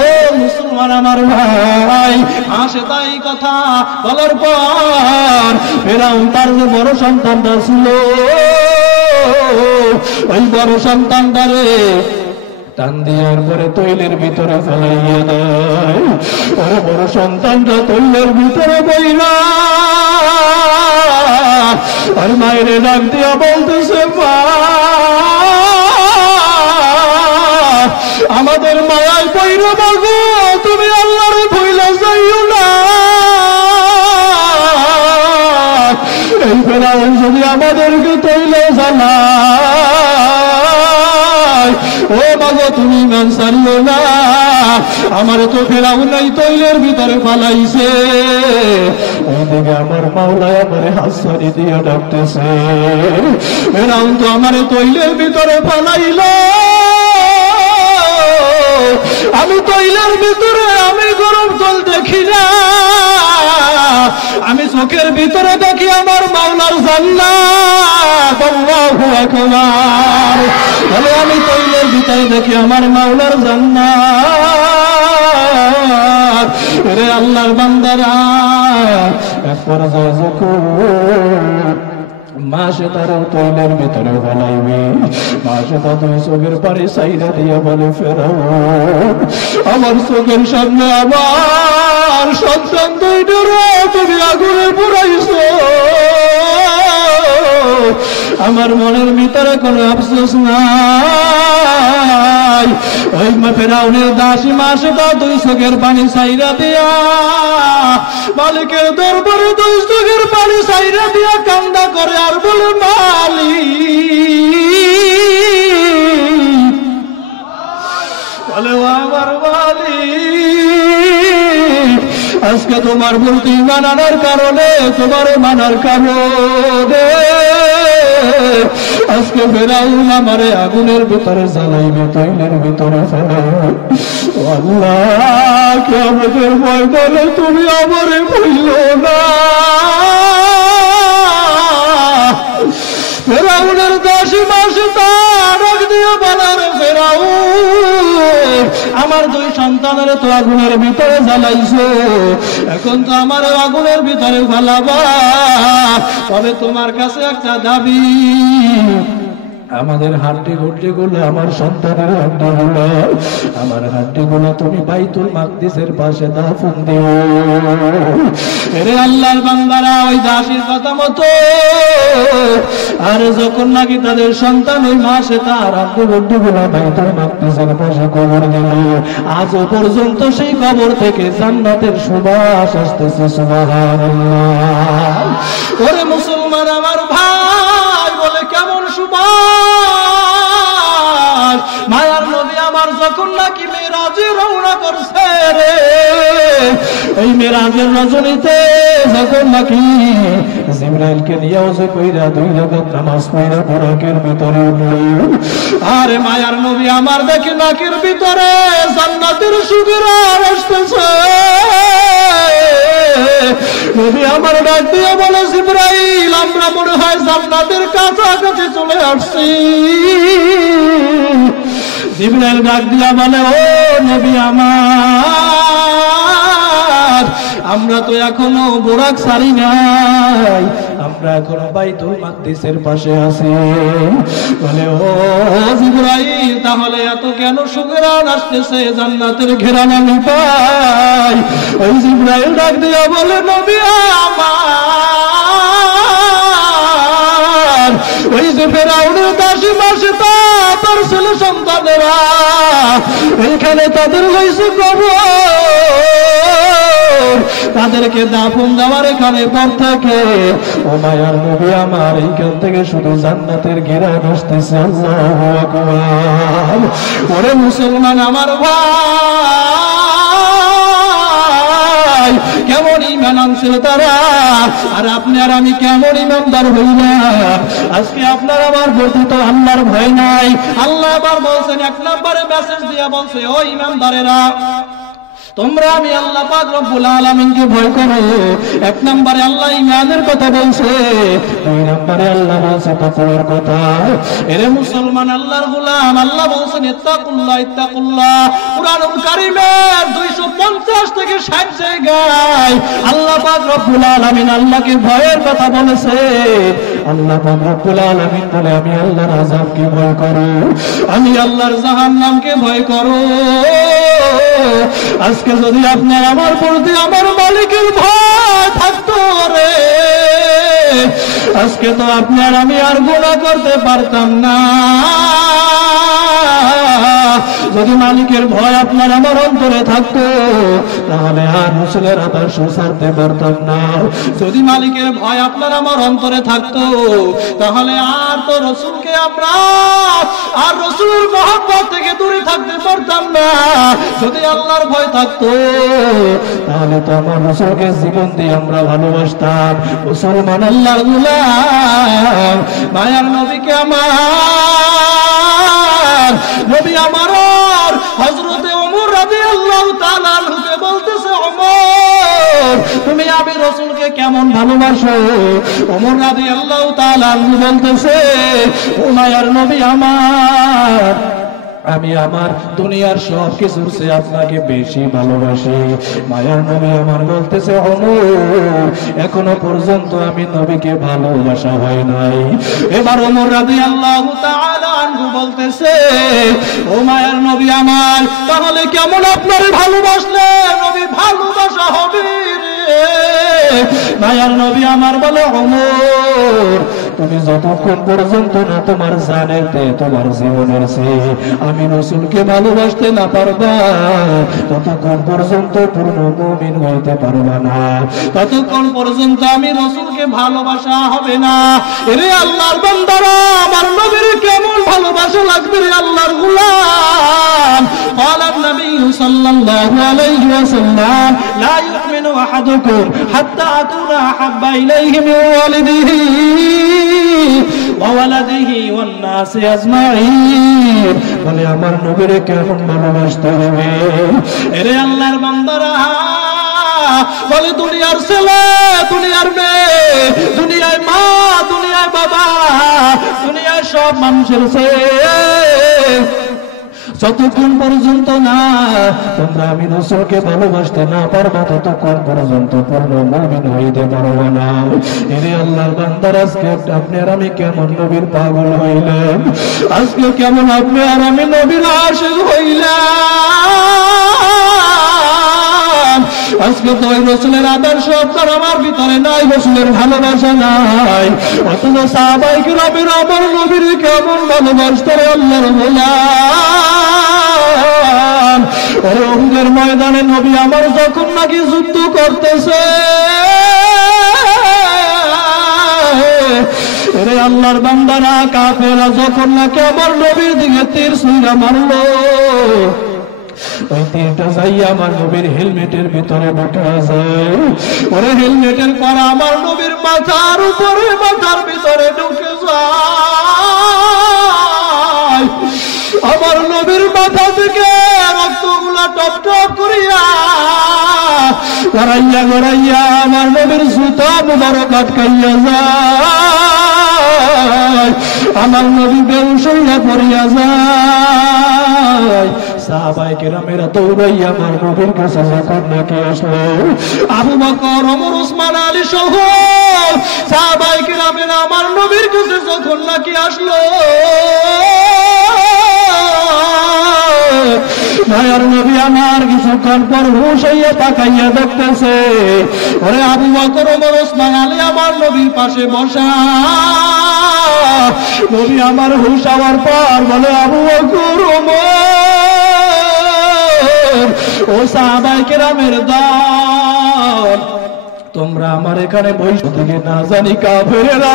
ও মুসলমান আমার ভাই, মাসেদা এই কথা বলার পর ফেরাউন তার যে বড় সন্তানটা ছিল, ওই বড় সন্তানটারে টান দেওয়ার পরে তৈলের ভিতরে ফেলাইয়া দেয়। ওর বড় সন্তানটা তৈলের ভিতরে বইলা আর মায়ের ডাক দিয়া বলতেছে, মা আমাদের মায়ায় বইরা বাগো, তুমি আল্লাহর ভুইলা যাইও না। এই ফেরাউন যদি আমাদেরকে তৈলে জ্বালায়, ও মাগো তুমি ঈমান ছাড়িও না, আমার তো ফেরাউন এই তৈলের ভিতরে ফালাইছে। ওইদিকে আমার মাওলায় আমার হাসারি দিয়ে ডাকতেছে, ফেরাউন তো আমার তৈলের ভিতরে ফালাইল, আমি তৈলের ভিতরে আমি গরম জল দেখি না, আমি চোখের ভিতরে দেখি আমার মাওলার জান্নাত। আল্লাহু আকবার। বলে আমি তৈলের ভিতরে দেখি আমার মাওলার জান্নাত। রে আল্লাহর বান্দারা, এক পর্যায়ে যখন মাসে তারা তৈলের ভিতরে ফেলাইবে, মাসে তাদের চোখের পারে সাইডা দিয়ে বলে, ফেরাউন আমার চোখের সামনে আমার সন্তান দুইটারে তুমি আগুনে পুরাইছো, আমার মনের ভিতরে কোনো আফসোস নাই। ওই ফেরাউনের দাসী মাসেতা দুই চোখের পানি ছাইরা দিয়া মালিকের দরবারে দুই চোখের পানি ছাইরা দিয়া কান্দা করে আর বলে মালিক, বলে আমার মালিক, আজকে তোমার প্রতি মানানোর কারণে, তোমার মানার কারণে আজকে ফেরাউন আমারে আগুনের ভিতরে জ্বালাইবে, তৈলের ভিতরে ফেলাইবে। আল্লাহ কিয়ামতের ময়দানে তুমি আমারে ভুলো না। ফেরাউনের দাসী মাসে তার দিয়ে বলার ফেরাউন, আমার দুই সন্তানের তো আগুনের ভিতরে জ্বালাইছো, এখন তো আমার আগুনের ভিতরে ফেলাবা, তবে তোমার কাছে একটা দাবি, আমাদের হাড্ডি গুড্ডি গুলো, আমার সন্তানের হাড্ডি গুলো, আমার হাড্ডি গুলো তুমি বাইতুল মাকদিসের পাশে দাফন দিও। এরে আল্লাহর বান্দারা, ওই দাসীর কথা মতো আর যখন নাকি তাদের সন্তান ওই মাসে তার হাড্ডি গুড্ডি গুলো বাইতুল মাকদিসের পাশে কবর দিল, আজও পর্যন্ত সেই কবর থেকে জান্নাতের সুবাস আসতেছে। সুবহানাল্লাহ। ওরে মুসলমান আমার ভাই, বলে কেমন সুবাস! মায়ার নবী আমার যখন নাকি মেরাজে রওনা করছে রে, এই মেরাজের রজনীতে যখন নাকি জিবরাইলকে নিয়ে ওযু কইরা 2 রাকাত নামাজ পড়া বুরাকের ভিতরে উঠল, আরে মায়ার নবী আমার দেখে নাকের ভিতরে জান্নাতের সুগন্ধ আসতেছে। নবী আমার ডাক দিয়ে বলে, জিবরাইল, আমরা মনে হয় জান্নাতের কাছাকাছি চলে আসছি। জিবরাইল ডাক দিয়া বলে, ও নবী আমার, আমরা তো এখনো বোরাক ছাড়ি নাই, আমরা এখনো বাইতুল মাকদিসের পাশে আছি। বলে, ও জিবরাইল, তাহলে এত কেন সুঘ্রাণ আসতেছে, জান্নাতের ঘেরান আমি পাই? ওই জিবরাইল ডাক দিয়া বলে, নবী আমার, ওই যে ফেরাউনের দাসী মাসে তার ছেলে সন্তানেরা এইখানে তাদের হয়েছে কবর, তাদেরকে দাফন দেওয়ার এখানে পর থাকে। ও মায়ার নবী আমার, এইখান থেকে শুধু জান্নাতের ঘেরান আসতেছে। আল্লাহু আকবার। ওরে মুসলমান আমার ভাই, কেমন ঈমান আনছিল তারা, আর আপনি আর আমি কেমন ঈমানদার হইলাম? আজকে আপনার আমার প্রতি তো আল্লাহর ভয় নাই। আল্লাহ আবার বলছেন, 1 নম্বরে মেসেজ দিয়া বলছে, ও ঈমানদারেরা, তোমরা আমি আল্লাহ পাক রব্বুল আলামিনকে ভয় করো। 1 নম্বরে আল্লাহ ঈমানের কথা বলছে, 2 নম্বরে আল্লাহ বলছে তাকওয়ার কথা। এরে মুসলমান আল্লাহর গোলাম, আল্লাহ বলছেন ইত্তাকুল্লাহ ইত্তাকুল্লাহ। কুরআনুল কারীমের 250 থেকে 60 জায়গায় আল্লাহ পাক রব্বুল আলামিন আল্লাহকে ভয়ের কথা বলেছে। আল্লাহ পাক রব্বুল আলামিন বলে, আমি আল্লাহর আযাবকে ভয় করো, আমি আল্লাহর জাহান্নামকে ভয় করো। আজকে যদি আপনার আমার প্রতি আমার মালিকের ভয় থাকতো রে, আজকে তো আপনার আমি আর গুনাহ করতে পারতাম না। যদি মালিকের ভয় আপনার আমার অন্তরে থাকতো, তাহলে আর রাসূলের আদর্শ ছাড়তে পারতাম না। যদি মালিকের ভয় আপনার আমার অন্তরে থাকতো, তাহলে আর তো রাসূলকে আমরা আর রাসূলের মহব্বত থেকে দূরে থাকতে পারতাম না। যদি আল্লাহর ভয় থাকতো, তাহলে তো আমার রাসূলকে জীবন দিয়ে আমরা ভালোবাসতাম। মুসলমান আল্লাহর গোলাম, মায়ার নবীকে আমার নবী আমার হযরতে ওমর রাদিয়াল্লাহু তাআলা আনহুকে বলতেছে, ওমর, তুমি আমি রাসূলকে কেমন ভালোবাসো? ওমর রাদিয়াল্লাহু তাআলা আনহু বলতেছে, ও মায়ার নবী আমার, আমি আমার দুনিয়ার সব কিছুর চেয়ে আপনাকে বেশি ভালোবাসি। মায়ার নবী আমার বলতেছে, ওমর, এখনো পর্যন্ত আমি নবীকে ভালোবাসা হয় নাই। এবার ওমর রাদিয়াল্লাহু তাআলা আনহু বলতেছে, ও মায়ার নবী আমার, তাহলে কেমন আপনারে ভালোবাসলে নবী ভালোবাসা হবে রে? মায়ার নবী আমার বলে, ওমর, তুমি যতক্ষণ পর্যন্ত না তোমার জানের চেয়ে তোমার জীবনের চেয়ে আমি রাসূলকে ভালোবাসতে না পারবা ততক্ষণ পর্যন্ত পূর্ণ মুমিন হইতে পারবা না, ততক্ষণ পর্যন্ত আমি রাসূলকে ভালোবাসা হবে না। এরে আল্লাহর বান্দারা, আমার নবীর কেমন ভালোবাসা লাগবে রে আল্লাহর গোলাম। قال النبي صلى الله عليه وسلم لا يؤمن أحدكم حتى أكون أحب إليه من والده وولده والناس أجمعين। বলে আমার নবীর কেমন ভালোবাসতে হবে। এরে আল্লাহর বান্দারা, বলে দুনিয়ার ছেলে, দুনিয়ার মেয়ে, দুনিয়ায় মা, দুনিয়ায় বাবা, দুনিয়ার সব মানুষের ছেলে যতক্ষণ পর্যন্ত না তোমরা আমি রাসূলকে ভালোবাসতে না পারবা ততক্ষণ পর্যন্ত পূর্ণ মুমিন হইতে পারবে না। এরে আল্লাহর বান্দারা, আজকে আপনি আর আমি কেমন নবীর পাগল হইলাম, আজকে কেমন আপনি আর আমি নবীর আশিক হইলাম। আজকে তো ওই রাসূলের আদর্শ আমার ভিতরে নাই, রাসূলের ভালোবাসা নাই, অথচ সাহাবায়ে কিরামের আমার নবীর কেমন ভালোবাসতে আল্লাহর গোলাম। ওরে উহুদের ময়দানে নবী আমার যখন নাকি যুদ্ধ করতেছে, এরে আল্লাহর বান্দারা, কাফেররা যখন নাকি আমার নবীর দিকে তীর ছুঁড়া মারলো, ওই তীরটা যাইয়া আমার নবীর হেলমেটের ভিতরে ঢুকে যায়। ওরে হেলমেটের পরা আমার নবীর মাথার উপরে, মাথার ভিতরে ঢুকে যায়। আমার নবীর মাথা থেকে রক্তগুলা টপ টপ করিয়া গড়াইয়া গড়াইয়া আমার নবীর জুতা মুবারক আটকাইয়া যায়। আমার নবী বেহুশ হইয়া পড়িয়া যায়। সাহাবায়ে কেরামেরা দৌড়াইয়া আমার নবীর কাছে যখন নাকি আসলো, আবু বকর, ওমর, ওসমান, আলী সহ সাহাবায়ে কেরামেরা আমার নবীর কাছে যখন নাকি আসলো, মায়ার নবী আমার কিছুক্ষণ পর হুঁশ হইয়া তাকাইয়া দেখতেছে। ওরে আবু বকর, ওমর, ওসমান, আলী আমার নবীর পাশে বসা। নবী আমার হুঁশ হওয়ার পর বলে, আবু বকর, ওমর, ও সাহাবায়ে কেরামের দল, তোমরা আমার এখানে বসে থেকে না জানি কাফেরেরা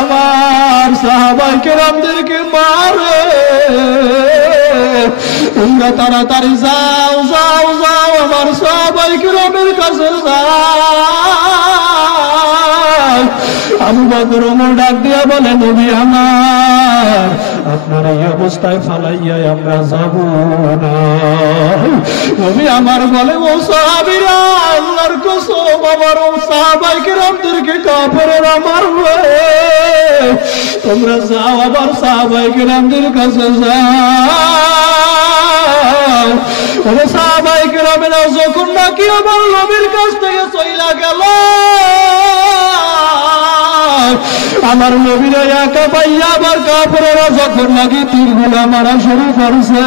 আমার সাহাবায়ে কেরামদেরকে মারে। তোমরা তাড়াতাড়ি যাও যাও যাও, আমার সাহাবায়ে কেরামের কাছে যাও। আবু বকর, ওমর ডাক দিয়া বলে, নবী আমার, আপনার এই অবস্থায় ফালাইয়া আমরা যাব না। নবী আমার বলে, ও সাহাবীরা, আল্লাহর কসম, আমার ও সাহাবায়ে কেরামদেরকে কাফেররা মারবে। তোমরা যাও, আবার সাহাবায়ে কেরামদের কাছে যাও। ওরে সাহাবায়ে কেরামেরা যখন নাকি আমার নবীর কাছ থেকে চইলা গেল, আমার নবীরা একা পাইয়া আবার কাফেররা যখন নাকি তীরগুলা মারা শুরু করছে,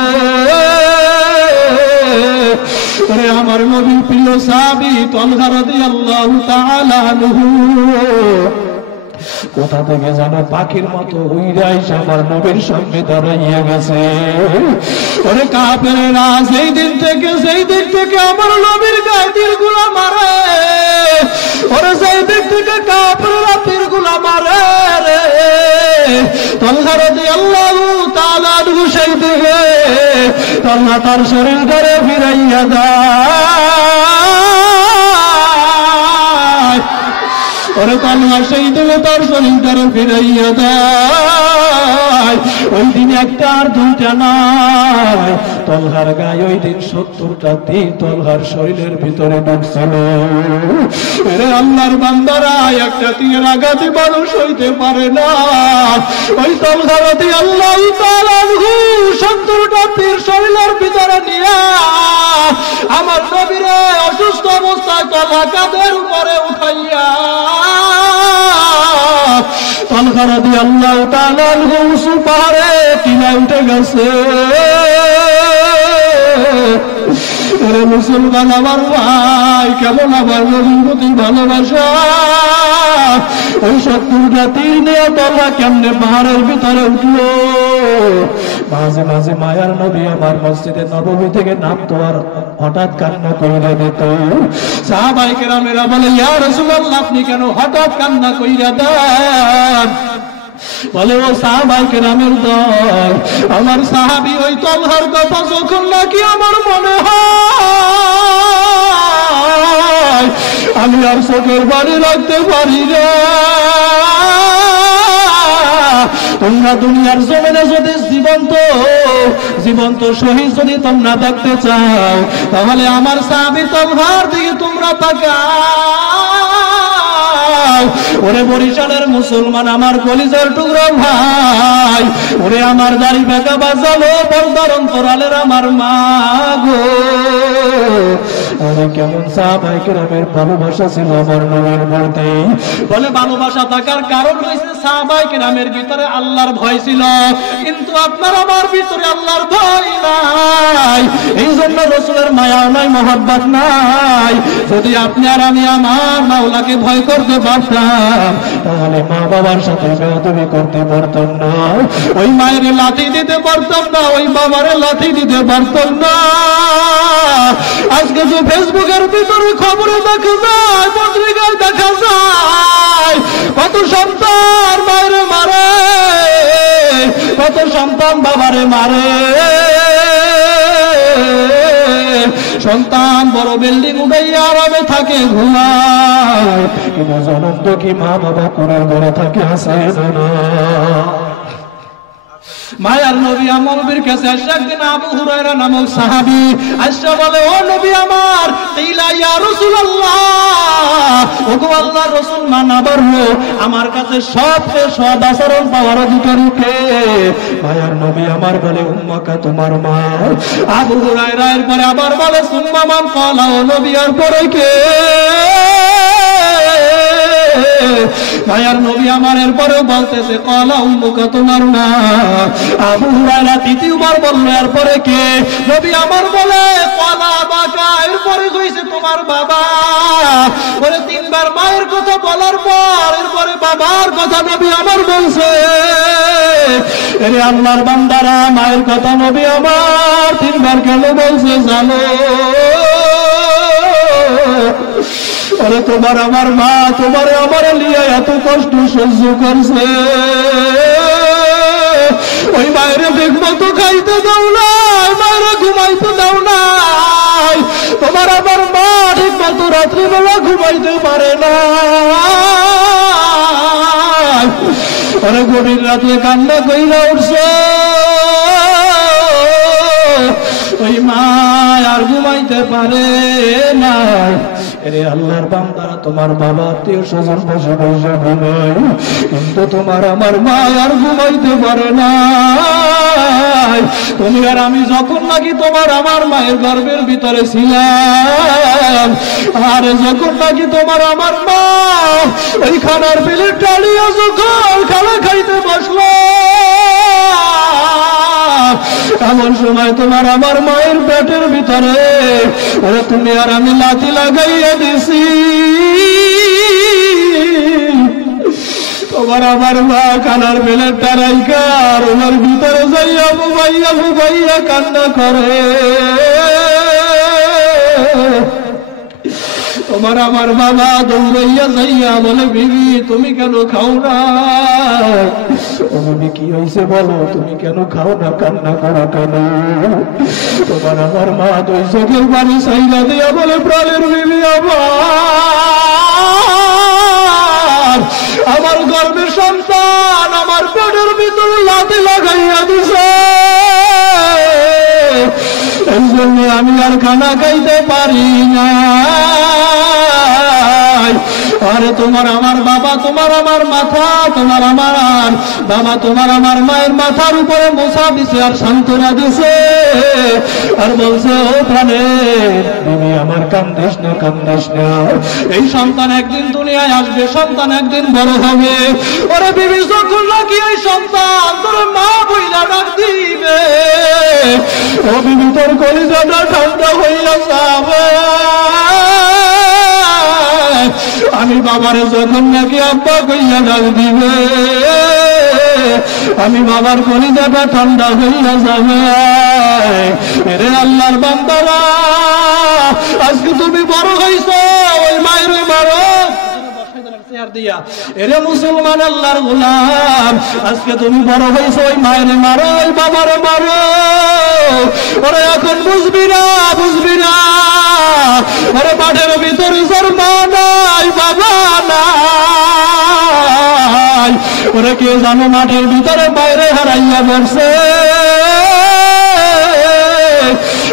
আমার নবীর প্রিয় সাহাবী তালহা রাদিয়াল্লাহু তাআলা আনহু কোথা থেকে যেন পাখির মতো উইরা এসে আমার নবীর সামনে দাঁড়াইয়া গেছে। ওরে কাফেররা সেই দিন থেকে আমার নবীর গায়ে তীরগুলা মারে। ওরে সেই দিন থেকে কাফেররা তীরগুলা মারে রে। তালহা রাদিয়াল্লাহু তাআলা আনহু সেই দিকে তালহা তার শরীর ধরে ফিরাইয়া দেয়। ওরে তালহা সেই দিকে তার শরীর ধরে ফিরাইয়া দেয়। ওই দিন একটা আর দুইটা নয়, তালহার গায়ে ওই দিন 70টা তীর তালহার শরীরের ভিতরে ঢুকছিল। এরে আল্লাহর বান্দারা, একটা তীর আঘাতে মানুষ হইতে পারে না। ওই তালহা রাদিয়াল্লাহু তাআলা আনহু 70টা তীর শরীরের ভিতরে নিয়ে আমার নবীরে অসুস্থ অবস্থায় তালহা কাঁধের উপরে উঠাইয়া তালহা রাদিয়াল্লাহু তাআলা আনহু উঁচু পাহাড়ে টিলায় উঠে গেছে। ওরে মুসলমান আমার ভাই, কেমন আমার নবীর প্রতি ভালোবাসা, ওই 70টা তীর নিয়ে তোমরা কেমনে পাহাড়ের ভিতরে উঠলো। মাঝে মাঝে মায়ার নবী আমার মসজিদে নববী থেকে নামতো আর হঠাৎ কান্না কইরা দিত। সাহাবায়ে কেরামেরা বলে, ইয়া রাসূলুল্লাহ, আপনি কেন হঠাৎ কান্না কইরা দেন? বলে, ও সাহাবায়ে কেরামের দল, আমার সাহাবী ওই তলহার কথা যখন নাকি আমার মনে হয়, আমি আর চোখের বাড়ি রাখতে পারি না। তোমরা দুনিয়ার জমিনে যদি জীবন্ত শহীদ যদি তোমরা দেখতে চাও, তাহলে আমার সাহাবী তলহার দিকে তোমরা তাকাও। ওরে বরিশালের মুসলমান আমার কলিজার টুকরা ভাই, ওরে আমার দাড়ি বেঁকা বাজালো পর্দার অন্তরালের আমার মা গো, কেমন সাহাবায়ে কেরামের ভালোবাসা ছিল আমার নবীর প্রতি। বলে, ভালোবাসা থাকার কারণ হয়েছে সাহাবায়ে কেরামের ভিতরে আল্লাহর ভয় ছিল, কিন্তু আপনার আমার ভিতরে আল্লাহর ভয় নাই। এই জন্য রাসূলের মায়া নাই, মহব্বত নাই। যদি আপনি আর আমি আমার মাওলাকে ভয় করতে পারতাম, তাহলে মা বাবার সাথে বেয়াদবি করতে পারতাম না, ওই মায়ের লাথি দিতে পারতাম না, ওই বাবারে লাথি দিতে পারতাম না। আজকে যে ফেসবুকের ভিতরে খবরে দেখা যায়, পত্রিকায় দেখা যায়, কত সন্তান মায়েরে মারে, কত সন্তান বাবারে মারে। সন্তান বড় বিল্ডিং উঠাইয়া আরামে থাকে, ঘুমায়, কিন্তু জনম তো কি মা বাবা করে ঘরে থাকে, আছে না। মায়ার নবী আমার নবীর কাছে আসে একদিন আবু হুরায়রা নামক সাহাবী আয়েশা বলে, ও নবী আমার, ইলা ইয়া রাসূলুল্লাহ, ওগো আল্লাহর রাসূল, মানাবার আমার কাছে সবচেয়ে সৎ আচরণ পাওয়ার অধিকারী কে? মায়ার নবী আমার বলে, উম্মাকা, তোমার মা। আবু হুরায়রা এরপরে আবার বলে, সুম্মা মান? ক্বালা, ও নবী, আর পরে কে? মায়ার নবী আমার এরপরেও বলতেছে, ক্বালা উম্মুকা, তোমার মা। আবু হুরায়রা তৃতীয়বার বলল, এরপরে কে? নবী আমার বলে, ক্বালা আবাকা, এরপরে কইছে তোমার বাবা। বলে, তিনবার মায়ের কথা বলার পর এরপরে বাবার কথা নবী আমার বলছে। এরে আল্লাহর বান্দারা, মায়ের কথা নবী আমার তিনবার কেন বলছে জানো? আরে তোমার আমার মা তোমারে আমার লিয়ে এত কষ্ট সহ্য করছে, ওই মায়ের ঠিক মতো খাইতে দাও নাই, মায়ের ঘুমাইতে দাও নাই, তোমার আমার মা ঠিক মতো রাত্রিবেলা ঘুমাইতে পারে না। আরে গভীর রাতে কান্না কইরা উঠছে, ওই মা আর ঘুমাইতে পারে না। এরে আল্লাহর বান্দারা, তোমার বাবা আত্মীয় স্বজন বসে বসে ঘুমায়, কিন্তু তোমার আমার মা আর ঘুমাইতে পারে না। তুমি আর আমি যখন নাকি তোমার আমার মায়ের গর্ভের ভিতরে ছিলাম, আর যখন নাকি তোমার আমার মা ওই খানার প্লেট টালিয়া যখন খানা খাইতে বসলো, এমন সময় তোমার আমার মায়ের পেটের ভিতরে ওরে তুমি আর আমি লাথি লাগাইয়া দিছি। তোমার আমার মা খানার বেলের টারাইকার ওনার ভিতরে যাইয়া বুবাইয়া বুবাইয়া কান্না করে। তোমার আমার বাবা দৌড়াইয়া যাইয়া বলে, বিবি তুমি কেন খাও না? বিবি, কি হয়েছে বলো, তুমি কেন খাও না, কান্না করো কেন? তোমার আমার মা দুই চোখের পানি চাইলা দিয়া বলে, প্রাণের বিবি আমার গর্ভের সন্তান আমার পেটের ভিতরে লাথি লাগাইয়া দিছে, এই জন্য আমি আর খানা খাইতে পারি না। আরে তোমার আমার বাবা তোমার আমার মাথা, তোমার আমার বাবা তোমার আমার মায়ের মাথার উপরে মোছা দিছে আর সান্ত্বনা দিছে, আর বলছে, ও প্রাণের বিবি আমার কান্দিস না কান্দিস না, এই সন্তান একদিন দুনিয়ায় আসবে, সন্তান একদিন বড় হবে। ওরে বিবি যখন নাকি এই সন্তান তোর মা বইলা ডাক দিবে, ও বিবি তোর কলিজাটা ঠান্ডা হইয়া যাবে। আমি বাবারে যখন নাকি আব্বা কইয়া ডাক দিবে, আমি বাবার কলিজাটা ঠান্ডা হইয়া যাবে। এরে আল্লাহর বান্দারা, আজকে তুমি বড় হইছো, ওই মায়ের মারো দিয়া। এরে মুসলমান আল্লাহর গোলাম, আজকে তুমি বড় হইছো, ওই মায়ের মারো, ওই বাবারে মারো। ওরে এখন বুঝবি না, বুঝবি না। ওরে মাঠের ভিতরে তোর মা নাই, বাবা নাই। ওরে কে জানো মাঠের ভিতরে বাইরে হারাইয়া বসে,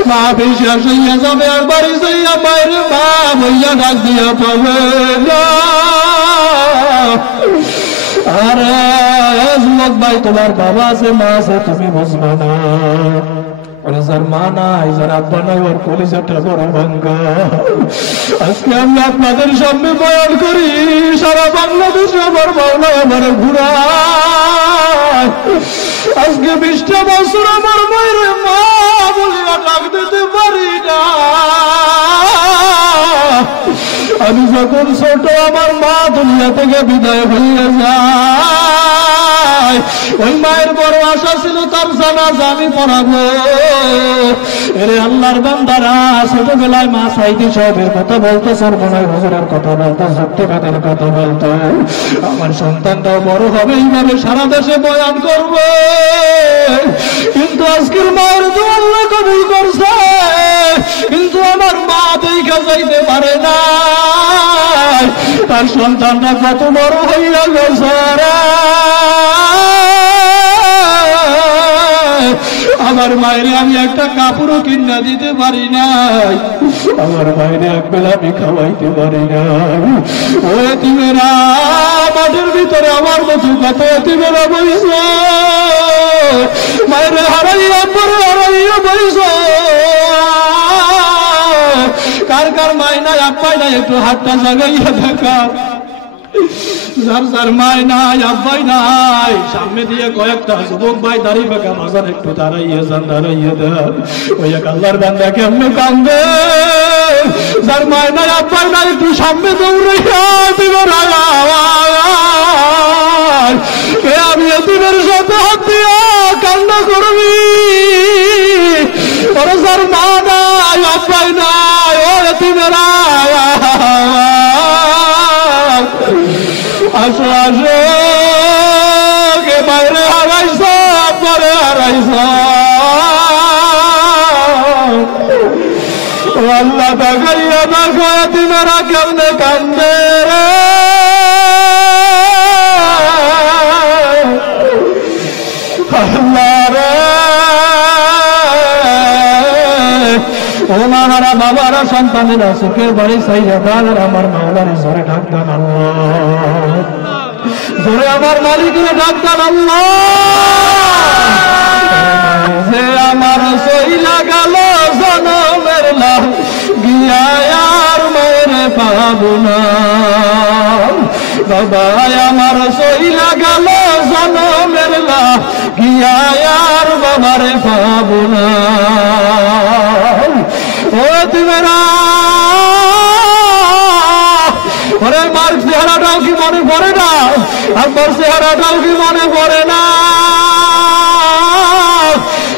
মা বিশ্বাস হইয়া যাবে, আর বাড়ি যাইয়া বাইরে মা বইয়া ডাক দিয়া পাবে না। আরে যুবক ভাই, তোমার বাবা আছে, মা আছে, তুমি বুঝবে না। ওরে যার মা নাই, যার আব্বা নাই, ওর কলিজাটা বড় ভাঙ্গা। আজকে আমি আপনাদের সামনে বয়ান করি, সারা বাংলাদেশ আমার মাওলা আমার ঘুরায়। আজকে 20টা বছর আমার মায়ের মা বলিয়া ডাক দিতে পারি না। আমি যখন ছোট, আমার মা দুনিয়া থেকে বিদায় হয়ে যায়। ওই মায়ের বড় আশা ছিল তার জানাজা আমি পড়াবো। এরে আল্লাহর বান্দারা, ছোটবেলায় মা সাইদি সাহেবের কথা বলতো, সর্বনয় হুজুরের কথা বলতো, সত্যবাদের কথা বলতো। আমার সন্তানটাও বড় হবে, এইভাবে সারা দেশে বয়ান করবে। কিন্তু আজকের মায়ের দোয়া আল্লাহ কবুল করছে, কিন্তু আমার মা দেখা যাইতে পারে না। তার সন্তানটা কত বড় হইয়া গেছে। আমার মায়ের আমি একটা কাপড়ও কিনা দিতে পারি নাই, আমার মায়ের এক বেলা আমি খাওয়াইতে পারি নাই। ও এতিমেরা, মাঠের ভিতরে আমার মতো কত এতিমেরা বইছ, মায়ের হারাইয়া পরে হারাইয়া বইছ। কার কার মায় নাই, আব্বাই নাই, একটু হাতটা জাগাইয়া দেখা। যার যার মায় নাই, আব্বাই নাই, সামনে দিয়ে কয়েকটা যুবক ভাই দাঁড়িয়ে বাঁকা মাজার একটু দাঁড়াইয়ে যান, দাঁড়াইয়ে দেন। ওই এক আল্লাহর বান্দা কেমনে কান্দে। যার মায় নাই, আব্বাই নাই, একটু সামনে দৌড়াইয়া দিবেন। আমি এদিনের সাথে হাত দিয়া কান্না করবি। ওরা যার মা নাই, আব্বাই নাই, ও এদিনেরা আসো আসো, কে বাইরে হারাইছ, পরে হারাইছ। আল্লাহ তাকাইয়া দেখো এতিমেরা কেমনে কান্দে রে। আল্লাহ রে, ও মারা বাবারা, সন্তানেরা সুখের বাড়ি চাইয়া দাঁড়, আমার মাওলারে জোরে ডাক দেন আল্লাহ, জোরে আমার মালিকের ডাক দেন আল্লাহ। যে আমার সইলা গেল জনমের লাভ গিয়া আর মায়ের পাবো না। বাবা আমার সইলা গেল জনমের লাভ গিয়া আর বাবারে পাবো না। ও তিমেরা, ওরে মার চেহারাটাও কি মনে পড়ে না? আব্বার চেহারাটাও কি মনে পড়ে না?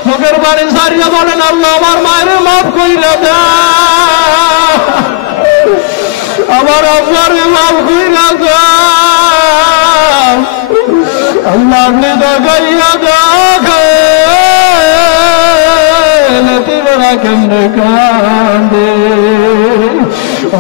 চোখের বাড়ি সারিয়ে বলেন, আল্লাহ আমার মায়ের মাফ কইরা দে, আমার আব্বারে মাফ কইরা দে। আল্লাহ আপনি দেখাইয়া দেখে কেমনে কান্দে।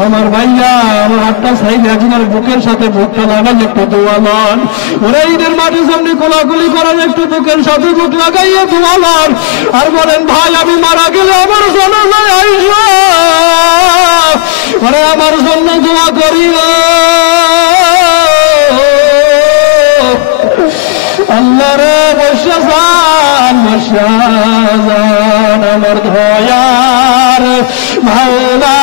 আমার ভাইয়া, আমার হাতটা সাইডে একজনের বুকের সাথে বুকটা লাগাই একটু দোয়া লন। ওরা ঈদের মাঠে সামনে কোলাকুলি করেন, একটু বুকের সাথে বুক লাগাইয়ে দোয়া লন। আর বলেন, ভাই আমি মারা গেলে আমার জানাজায় আইসো, ওরা আমার জন্য দোয়া করিও। আল্লাহ রে বসে যান, বসে যান আমার দয়ার মাওলা।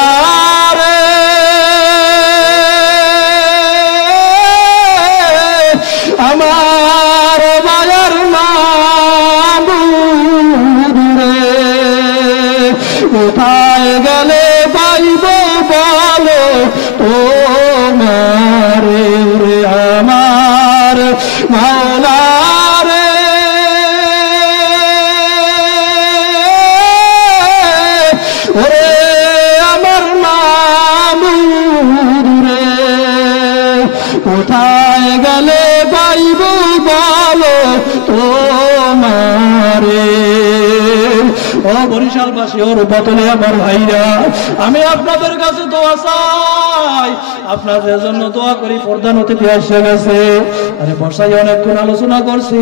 ও বরিশালবাসী, ও রূপাতলে আমার ভাইরা, আমি আপনাদের কাছে দোয়া চাই, আপনাদের জন্য দোয়া করি। প্রধান অতিথি এসে গেছে, আরে বর্ষায় অনেকক্ষণ আলোচনা করছি,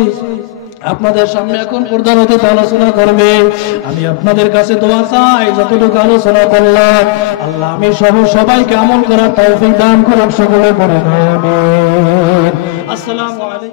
আপনাদের সামনে এখন প্রধান অতিথি আলোচনা করবে। আমি আপনাদের কাছে দোয়া চাই, যতটুকু আলোচনা করলাম আল্লাহ আমি সবাইকে আমল করার তৌফিক দান করুন, সকলে পড়ে আমিন। আসসালামু আলাইকুম।